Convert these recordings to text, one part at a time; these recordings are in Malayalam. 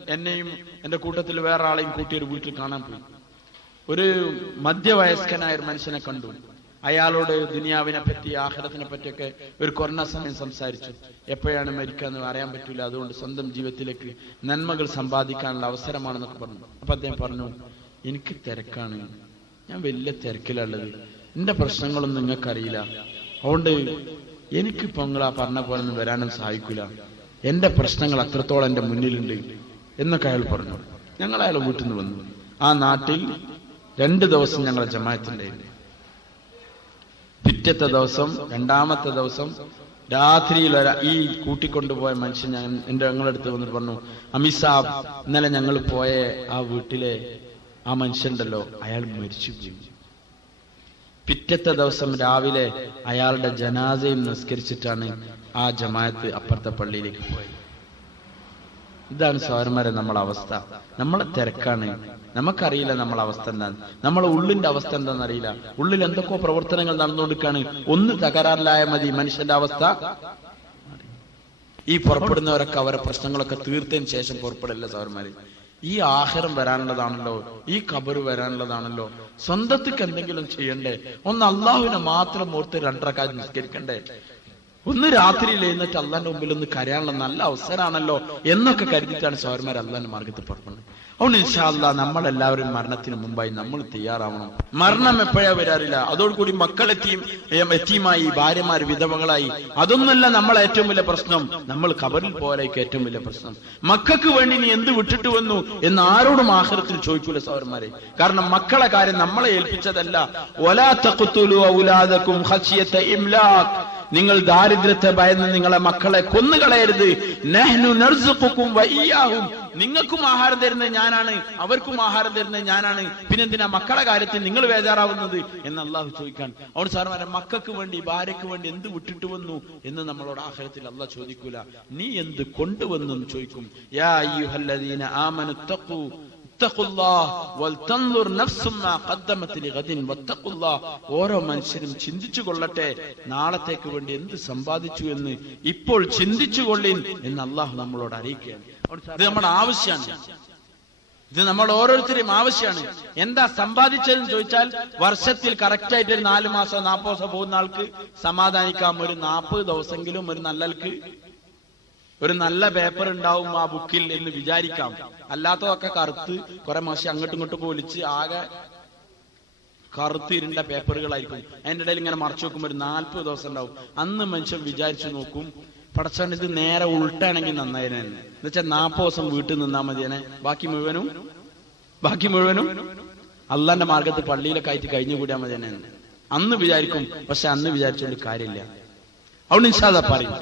എന്നെയും എന്റെ കൂട്ടത്തിൽ വേറെ ആളെയും കൂട്ടിയൊരു വീട്ടിൽ കാണാൻ പോയി. ഒരു മധ്യവയസ്കനായ ഒരു മനുഷ്യനെ കണ്ടു. അയാളോട് ദുനിയാവിനെ പറ്റി ആഖിറത്തിനെ പറ്റിയൊക്കെ ഒരു കൊറോണ സമയം സംസാരിച്ചു. എപ്പോഴാണ് മരിക്കാന്ന് അറിയാൻ പറ്റൂല, അതുകൊണ്ട് സ്വന്തം ജീവിതത്തിലേക്ക് നന്മകൾ സമ്പാദിക്കാനുള്ള അവസരമാണെന്നൊക്കെ പറഞ്ഞു. അപ്പൊ അദ്ദേഹം പറഞ്ഞു, എനിക്ക് തിരക്കാണ്, ഞാൻ വലിയ തിരക്കിലുള്ളത്, എന്റെ പ്രശ്നങ്ങളൊന്നും നിങ്ങൾക്കറിയില്ല, അതുകൊണ്ട് എനിക്കിപ്പോ നിങ്ങളാ പറഞ്ഞ പോലെ ഒന്നും വരാനും സഹായിക്കൂല, എന്റെ പ്രശ്നങ്ങൾ അത്രത്തോളം എന്റെ മുന്നിലുണ്ട് എന്നൊക്കെ അയാൾ പറഞ്ഞു. ഞങ്ങൾ അയാളെ വീട്ടിൽ നിന്ന് വന്നു. ആ നാട്ടിൽ 2 ദിവസം ഞങ്ങളെ ജമാഅത്തുണ്ടായിരുന്നു. പിറ്റത്തെ ദിവസം, 2ാമത്തെ ദിവസം രാത്രിയിൽ ഈ കൂട്ടിക്കൊണ്ടുപോയ മനുഷ്യൻ ഞങ്ങളുടെ അടുത്ത് വന്നിട്ട് പറഞ്ഞു, അമിസാബ്, ഇന്നലെ ഞങ്ങൾ പോയ ആ വീട്ടിലെ ആ മനുഷ്യണ്ടല്ലോ, അയാൾ മരിച്ചുപോയി. പിറ്റത്തെ ദിവസം രാവിലെ അയാളുടെ ജനാസയും നിസ്കരിച്ചിട്ടാണ് ആ ജമാഅത്ത് അപ്പുറത്തെ പള്ളിയിലേക്ക് പോയത്. ഇതാണ് സഹോദരന്മാരെ നമ്മളെ അവസ്ഥ. നമ്മളെ തിരക്കാണ്, നമുക്കറിയില്ല നമ്മളെ അവസ്ഥ എന്താണ്, നമ്മളെ ഉള്ളിന്റെ അവസ്ഥ എന്താണെന്നറിയില്ല. ഉള്ളിൽ എന്തൊക്കെയോ പ്രവർത്തനങ്ങൾ നടന്നുകൊടുക്കാണ്. ഒന്ന് തകരാറിലായ മതി മനുഷ്യന്റെ അവസ്ഥ. ഈ പുറപ്പെടുന്നവരൊക്കെ അവരെ പ്രശ്നങ്ങളൊക്കെ തീർത്തതിന് ശേഷം പുറപ്പെടില്ല സഹോദരന്മാരെ. ഈ ആഖിറം വരാനുള്ളതാണല്ലോ, ഈ ഖബർ വരാനുള്ളതാണല്ലോ, സ്വന്തത്തിക്ക് എന്തെങ്കിലും ചെയ്യണ്ടേ, ഒന്ന് അള്ളാഹുവിനെ മാത്രം ഓർത്ത് 2 റക്അത്ത് നിസ്കരിക്കണ്ടേ, ഒന്ന് രാത്രിയിൽ എഴുന്നിട്ട് അള്ളാന്റെ മുമ്പിൽ ഒന്ന് കരയാനുള്ള നല്ല അവസരമാണല്ലോ എന്നൊക്കെ കരുതിയിട്ടാണ് സഹോദരന്മാർ അള്ളാന്റെ മാർഗത്തിൽ പുറപ്പെടുന്നത്. അതുകൊണ്ട് ഇൻഷാ അല്ലാഹ് നമ്മളെല്ലാവരും മരണത്തിന് മുമ്പായി നമ്മൾ തയ്യാറാവണം. മരണം എപ്പോഴാ വരാറില്ല. അതോടുകൂടി മക്കളെത്തിയുമായി, ഭാര്യമാർ വിധവകളായി, അതൊന്നുമല്ല നമ്മളെ ഏറ്റവും വലിയ പ്രശ്നം. നമ്മൾ ഖബറിൽ പോയാലേക്ക് ഏറ്റവും വലിയ പ്രശ്നം. മക്കൾക്ക് വേണ്ടി നീ എന്ത് വിട്ടിട്ട് വന്നു എന്ന് ആരോടും ആഖിറത്തിൽ ചോദിക്കൂല സഹോദരന്മാരെ. കാരണം മക്കളെ കാര്യം നമ്മളെ ഏൽപ്പിച്ചതല്ല. വലാ തഖ്തുലു ഔലാദകും ഖശിയത ഇംലാഖ്, നിങ്ങൾ ദാരിദ്ര്യത്തെ ഭയന്ന് നിങ്ങളെ മക്കളെ കൊന്നുകളയരുത്. നഹ്നു നർസുഖുകും വഇയ്യാഹും, നിങ്ങൾക്കും ആഹാരം തരുന്നത് ഞാനാണ്, അവർക്കും ആഹാരം തരുന്നത് ഞാനാണ്, പിന്നെന്തിനാ മക്കളെ കാര്യത്തിൽ നിങ്ങൾ ബേജാറാവുന്നത് എന്ന് അള്ളാഹു ചോദിക്കാൻ. അവിടെ സാറുമാരെ മക്കൾക്ക് വേണ്ടി, ഭാര്യയ്ക്ക് വേണ്ടി എന്ത് വിട്ടിട്ട് വന്നു എന്ന് നമ്മളോട് ആഖിറത്തിൽ അള്ളാഹ് ചോദിക്കൂല, നീ എന്ത് കൊണ്ടുവന്നു എന്ന് ചോദിക്കും. യാ അയ്യുഹല്ലദീന ആമനു തഖൂ ഓരോ മനുഷ്യരും ചിന്തിച്ചു കൊള്ളട്ടെ, നാളത്തേക്ക് വേണ്ടി എന്ത് സമ്പാദിച്ചു എന്ന് ഇപ്പോൾ ചിന്തിച്ചു കൊള്ളിൻ എന്ന് അള്ളാഹു നമ്മളോട് അറിയിക്കുകയാണ്. ഇത് നമ്മുടെ ആവശ്യമാണ്, ഇത് നമ്മൾ ഓരോരുത്തരെയും ആവശ്യമാണ്. എന്താ സമ്പാദിച്ചതെന്ന് ചോദിച്ചാൽ, വർഷത്തിൽ കറക്റ്റായിട്ട് ഒരു 4 മാസം 40 ദിവസം പോകുന്ന ആൾക്ക് സമാധാനിക്കാം. ഒരു 40 ദിവസമെങ്കിലും ഒരു നല്ലൽക്ക് ഒരു നല്ല പേപ്പർ ഉണ്ടാവും ആ ബുക്കിൽ എന്ന് വിചാരിക്കാം. അല്ലാത്തതൊക്കെ കറുത്ത് കുറെ മാസം അങ്ങോട്ടും ഇങ്ങോട്ടും ഒലിച്ച് ആകെ കറുത്തിരുണ്ട പേപ്പറുകളായിരിക്കും. അതിന്റെ ഇടയിൽ ഇങ്ങനെ മറച്ചു നോക്കുമ്പോൾ ഒരു 40 ദിവസം ഉണ്ടാവും. അന്ന് മനുഷ്യൻ വിചാരിച്ചു നോക്കും, പടച്ചോൻ ഇത് നേരെ ഉൾട്ടാണെങ്കിൽ നന്നായിരുന്നു എന്ന് വെച്ചാൽ 40 ദിവസം വീട്ടിൽ നിന്നാ മതിയാണ്, ബാക്കി മുഴുവനും അള്ളാന്റെ മാർഗത്ത് പള്ളിയിലൊക്കെ ആയിട്ട് കഴിഞ്ഞുകൂടിയാൽ മതിയാണ് അന്ന് വിചാരിക്കും. പക്ഷെ അന്ന് വിചാരിച്ചോണ്ട് കാര്യമില്ല. അതുകൊണ്ട് ഇൻഷാ അല്ലാഹ് പറയും,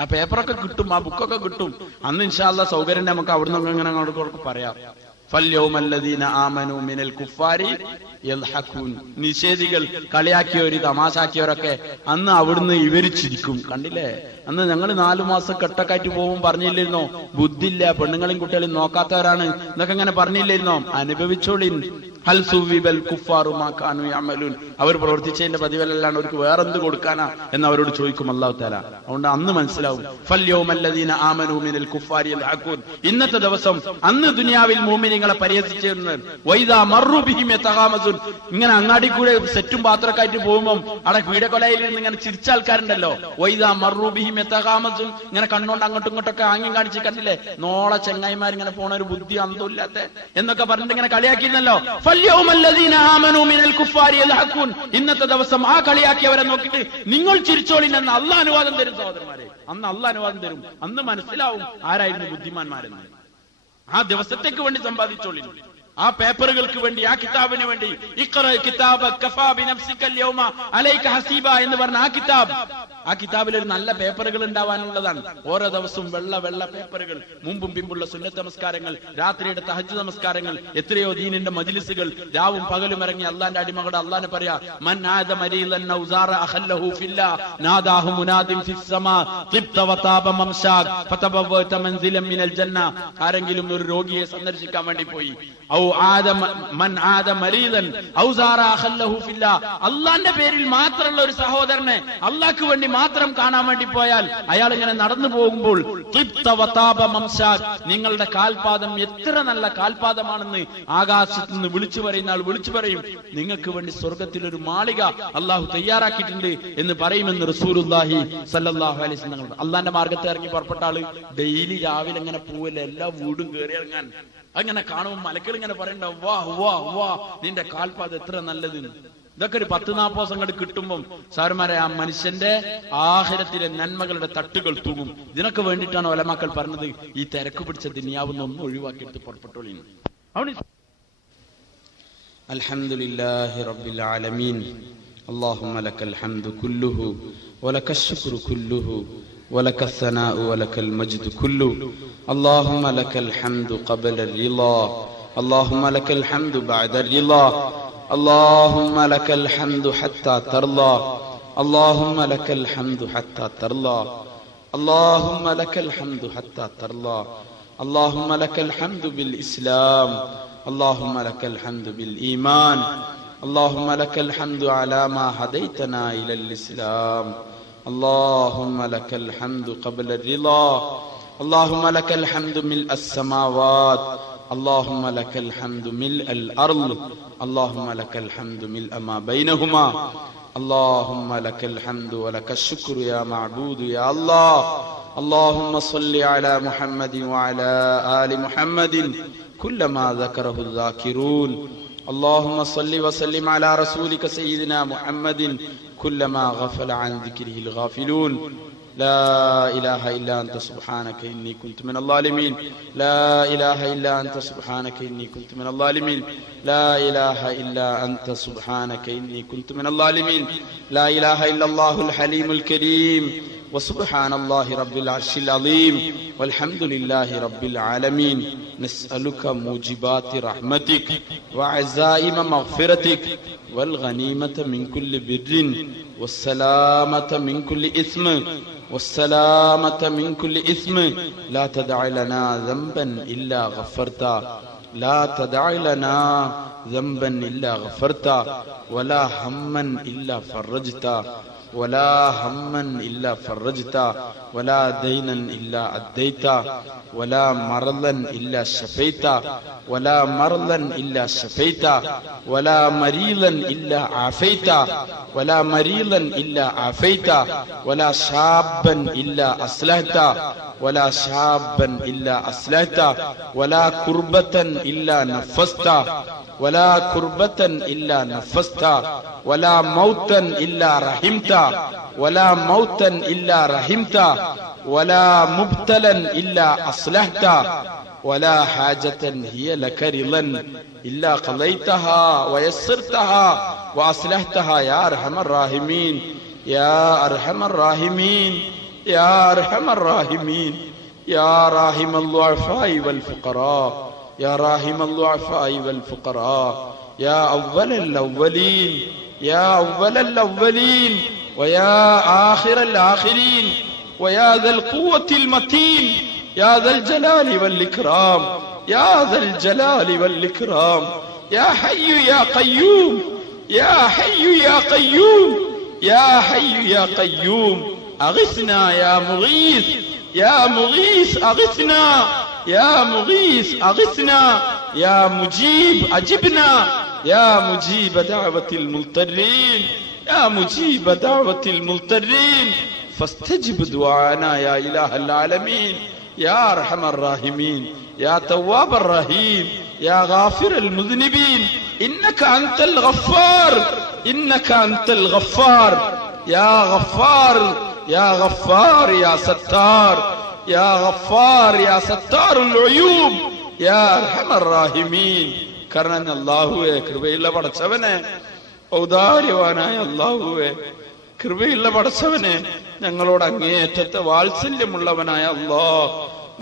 ആ പേപ്പറൊക്കെ കിട്ടും, ആ ബുക്കൊക്കെ കിട്ടും. അന്ന് ഇൻഷാ അല്ലാഹ് സൗകര്യം നമുക്ക് അവിടുന്ന് ഇങ്ങനെ അങ്ങോട്ട് പറയാം. ഫൽയൗമല്ലദീന ആമനു മിനൽ കുഫാരി യൽഹഖൂൻ, നിഷേധികൾ കളിയാക്കിയവര് തമാശാക്കിയവരൊക്കെ അന്ന് അവിടുന്ന് ഇവരിച്ചിരിക്കും. കണ്ടില്ലേ, അന്ന് ഞങ്ങൾ 4 മാസം കെട്ടക്കാറ്റ് പോകും പറഞ്ഞില്ലായിരുന്നോ, ബുദ്ധിയില്ല, പെണ്ണുങ്ങളെയും കുട്ടികളെയും നോക്കാത്തവരാണ് എന്നൊക്കെ ഇങ്ങനെ പറഞ്ഞില്ലായിരുന്നോ. അനുഭവിച്ചോളിൻ. ഹൽ സുവിബൽ കുഫാറു മാ കാനൂ യഅമലൂൻ, അവർ പ്രവർത്തിച്ചതിന്റെ പ്രതിഫലമല്ലാണ്ട് അവർക്ക് വേറെന്ത് കൊടുക്കാനാ എന്ന് അവരോട് ചോദിക്കും അല്ലാഹു തആല. അതുകൊണ്ട് അന്ന് മനസ്സിലാവും. ഫൽയൗമല്ലദീന ആമനു മിനൽ കുഫാരി യൽഹഖൂൻ, ഇന്നത്തെ ദിവസം അന്ന് ദുനിയാവിൽ മുഅ്മിനീങ്ങളെ പരിഹസിച്ചിരുന്നത്. വൈദാ മർറു ബിഹിം യതഗാമസുൻ, ഇങ്ങനെ അങ്ങാടി കൂടെ സെറ്റും പാത്രക്കായിട്ട് പോകുമ്പോൾ അവിടെ വീടക്കൊലയിൽ നിന്ന് ഇങ്ങനെ ചിരിച്ച ആൾക്കാരുണ്ടല്ലോ. വൈദാ മർറു ബിഹിം യതഗാമസുൻ, ഇങ്ങനെ കണ്ണുകൊണ്ട് അങ്ങോട്ടും ഇങ്ങോട്ടൊക്കെ ആംഗ്യം കാണിച്ച് കണ്ടില്ലേ, നോളെ ചെങ്ങായിമാർ ഇങ്ങനെ പോണ ഒരു ബുദ്ധി അന്തമില്ലാത്ത എന്നൊക്കെ പറഞ്ഞിട്ട് ഇങ്ങനെ കളിയാക്കിയിരുന്നല്ലോ. ഇന്നത്തെ ദിവസം ആ കളിയാക്കിയവരെ നോക്കിയിട്ട് നിങ്ങൾ ചിരിച്ചോളിൻ എന്ന് അള്ളാഹ് അനുവാദം തരും സഹോദരന്മാരെ. അന്ന് അള്ളാഹ് അനുവാദം തരും. അന്ന് മനസ്സിലാവും ആരായിരുന്നു ബുദ്ധിമാന്മാരെന്ന്. ആ ദിവസത്തേക്ക് വേണ്ടി സമ്പാദിച്ചോളിൻ, ആ പേപ്പറുകൾക്ക് വേണ്ടി, ആ കിതാബിന് വേണ്ടി. ഇഖ്റ കിതാബക കഫാ ബിനഫ്സിക യൗമ അലൈക ഹസീബ എന്ന് പറഞ്ഞ ആ കിതാബിൽ ഒരു നല്ല പേപ്പറുകൾ ഉണ്ടാവാനുള്ളതാണ്. ഓരോ ദിവസവും വെള്ള പേപ്പറുകൾ, മുമ്പും പിമ്പുള്ള സുന്നത്ത് നമസ്കാരങ്ങൾ, രാത്രിയുടെ തഹജ്ജുദ് നമസ്കാരങ്ങൾ, എത്രയോ ദീനിന്റെ മജ്ലിസുകൾ, രാവും പകലും ഇറങ്ങി അള്ളാന്റെ അടിമകളുടെ അള്ളാനെ പറയാ, മൻ ആദ മരീലൻ നൗസാറ അഖല്ലഹു ഫില്ലാ നാദാഹു മുനാദിൻ ഫിസ് സമാ തിബ്ത വതാബ മംശാക് ഫതബവത മൻസിലൻ മിനൽ ജന്ന. ആരെങ്കിലും ഒരു രോഗിയെ സന്ദർശിക്കാൻ വേണ്ടി പോയി, ഔ അള്ളാന്റെ പേരിൽ മാത്രമുള്ള ഒരു സഹോദരനെ അള്ളാഹ്ക്ക് വേണ്ടി മാത്രം കാണാൻ വേണ്ടി പോയാൽ അയാൾ ഇങ്ങനെ നടന്നു പോകുമ്പോൾ നിങ്ങളുടെ കാൽപാദം എത്ര നല്ല കാൽപാദമാണെന്ന് ആകാശത്ത് നിന്ന് വിളിച്ചു പറയുന്ന ആൾ വിളിച്ചു പറയും, നിങ്ങൾക്ക് വേണ്ടി സ്വർഗത്തിൽ ഒരു മാളിക അള്ളാഹു തയ്യാറാക്കിയിട്ടുണ്ട് എന്ന് പറയുമെന്ന് റസൂലുള്ളാഹി സ്വല്ലല്ലാഹു അലൈഹി വസല്ലം. അള്ളാന്റെ മാർഗത്തെ ഇറങ്ങി പുറപ്പെട്ട ആള് ഡെയിലി രാവിലെ ഇങ്ങനെ പോവല്ലേ, എല്ലാ വീടും കയറി ഇറങ്ങാൻ. അങ്ങനെ കാണുമ്പോൾ മലക്കൾ ഇങ്ങനെ പറയണ്ടാവും, വാ വാ വാ നിന്റെ കാൽപാദം എത്ര നല്ലത്. ഇതൊക്കെ ഒരു 10-40 ദിവസം കണ്ട് കിട്ടുമ്പം സാറുമാരെ ആ മനുഷ്യന്റെ ആഖിറത്തിലെ നന്മകളുടെ തട്ടുകൾ തൂങ്ങും. ഇതിനൊക്കെ വേണ്ടിയിട്ടാണ് ഉലമാക്കൾ പറഞ്ഞത് ഈ തിരക്ക് പിടിച്ച ദുനിയാവൊന്നും ഒന്നും ഒഴിവാക്കിയെടുത്ത് പുറപ്പെട്ടോളി. അൽഹംദുലില്ലാഹി റബ്ബിൽ ആലമീൻ. اللهم لك الحمد كله ولك الشكر كله ولك الثناء ولك المجد كله. اللهم لك الحمد قبل الرضا، اللهم لك الحمد بعد الرضا، اللهم لك الحمد حتى ترضى، اللهم لك الحمد حتى ترضى، اللهم لك الحمد حتى ترضى، اللهم لك الحمد بالإسلام، اللهم لك الحمد بالإيمان، اللهم لك الحمد على ما هديتنا إلى الإسلام، اللهم لك الحمد قبل الرضا، اللهم لك الحمد ملء السماوات، اللهم لك الحمد ملء الأرض، اللهم لك الحمد ملء ما بينهما، اللهم لك الحمد ولك الشكر يا معبود يا الله. اللهم صل على محمد وعلى آل محمد كلما ذكره الذاكرون. اللهم صل وسلم على رسولك سيدنا محمد كلما غفل عن ذكره الغافلون. لا إله إلا أنت سبحانك إني كنت من الظالمين، لا إله إلا أنت سبحانك إني كنت من الظالمين، لا إله إلا أنت سبحانك إني كنت من الظالمين، لا إله إلا الله الحليم الكريم، وسبحان الله رب العرش العظيم، والحمد لله رب العالمين. نسألك موجبات رحمتك وعزائم مغفرتك والغنيمة من كل بر والسلامة من كل إثم والسلامة من كل إثم. لا تدع لنا ذنبا إلا غفرته، لا تدع لنا ذنبا إلا غفرته، ولا هما إلا فرجته، ولا هما إلا فرجته، ولا دينا إلا أديته، ولا مرضا إلا شفيته، ولا مرضا إلا شفيته، ولا مريضا إلا عافيته، ولا مريضا إلا عافيته، ولا شابا إلا أصلحته، ولا شابا إلا أصلحته، ولا كربة إلا نفسته، ولا كربة إلا نفسته، ولا موتا إلا رحمته، ولا موتا إلا رحمته، ولا مبتلا إلا أصلحته، ولا حاجة هي لك رضا إلا قضيتها ويسرتها وأصلحتها يا أرحم الراحمين، يا أرحم الراحمين، يا أرحم الراحمين، يا راحم الضعفاء والفقراء، يا راحم الضعفاء والفقراء، يا أول الأولين، يا أول الأولين، ويا آخر الآخرين، ويا ذا القوة المتين، يا ذا الجلال والإكرام، يا ذا الجلال والإكرام، يا حي يا قيوم، يا حي يا قيوم، يا حي يا قيوم. أغثنا يا مغيث، يا مغيث أغثنا، يا مغيث أغثنا، يا مجيب أجبنا، يا مجيب دعوة المضطرين، يا مجيب دعوة المضطرين، فاستجب دعانا يا إله العالمين، يا أرحم الراحمين، يا تواب الرحيم، يا غافر المذنبين. إنك أنت الغفار، إنك أنت الغفار، يا غفار، يا غفار، يا ستار، يا غفار، يا ستار العيوب، يا أرحم الراحمين. കർണൻ അല്ലാഹുവേ, കൃപയുള്ള പടച്ചവനെ, ഔദാര്യവാനായ അല്ലാഹുവേ, കൃപയുള്ള പടച്ചവനെ, ഞങ്ങളോട് അങ്ങേയറ്റത്തെ വാത്സല്യമുള്ളവനായ അല്ലാഹ്,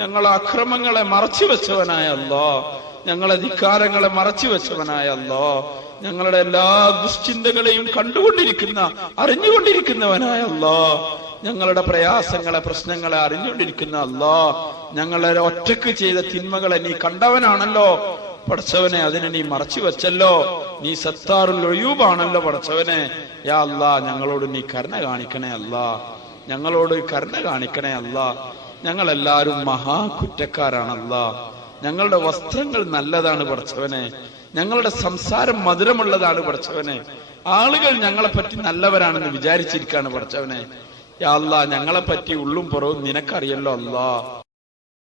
ഞങ്ങളെ അക്രമങ്ങളെ മറച്ചു വെച്ചവനായ അല്ലാഹ്, ഞങ്ങളെ ധിക്കാരങ്ങളെ മറച്ചു വെച്ചവനായ അല്ലാഹ്, ഞങ്ങളുടെ എല്ലാ ദുശ്ചിന്തകളെയും കണ്ടുകൊണ്ടിരിക്കുന്ന അറിഞ്ഞുകൊണ്ടിരിക്കുന്നവനായ അല്ലാഹ്, ഞങ്ങളുടെ പ്രയാസങ്ങളെ പ്രശ്നങ്ങളെ അറിഞ്ഞുകൊണ്ടിരിക്കുന്ന അല്ലാഹ്, ഞങ്ങളെ ഒറ്റക്ക് ചെയ്ത തിന്മകളെ നീ കണ്ടവനാണല്ലോ. പടച്ചവനെ അതിനെ നീ മറച്ചു വെച്ചല്ലോ. നീ സത്താറുൽ ഉയൂബാണല്ലോ പടച്ചവനെ. യാ അല്ലാ, ഞങ്ങളോട് നീ കരുണ കാണിക്കണേ അല്ലാ, ഞങ്ങളോട് കരുണ കാണിക്കണേ അല്ലാ. ഞങ്ങളെല്ലാരും മഹാ കുറ്റക്കാരാണല്ലാ. ഞങ്ങളുടെ വസ്ത്രങ്ങൾ നല്ലതാണ് പടച്ചവനെ, ഞങ്ങളുടെ സംസാരം മധുരമുള്ളതാണ് പടച്ചവനെ. ആളുകൾ ഞങ്ങളെ പറ്റി നല്ലവരാണെന്ന് വിചാരിച്ചിരിക്കാണ് പടച്ചവനെ. യാ അല്ലാ, ഞങ്ങളെ പറ്റി ഉള്ളും പുറവും നിനക്കറിയല്ലോ അല്ലാ.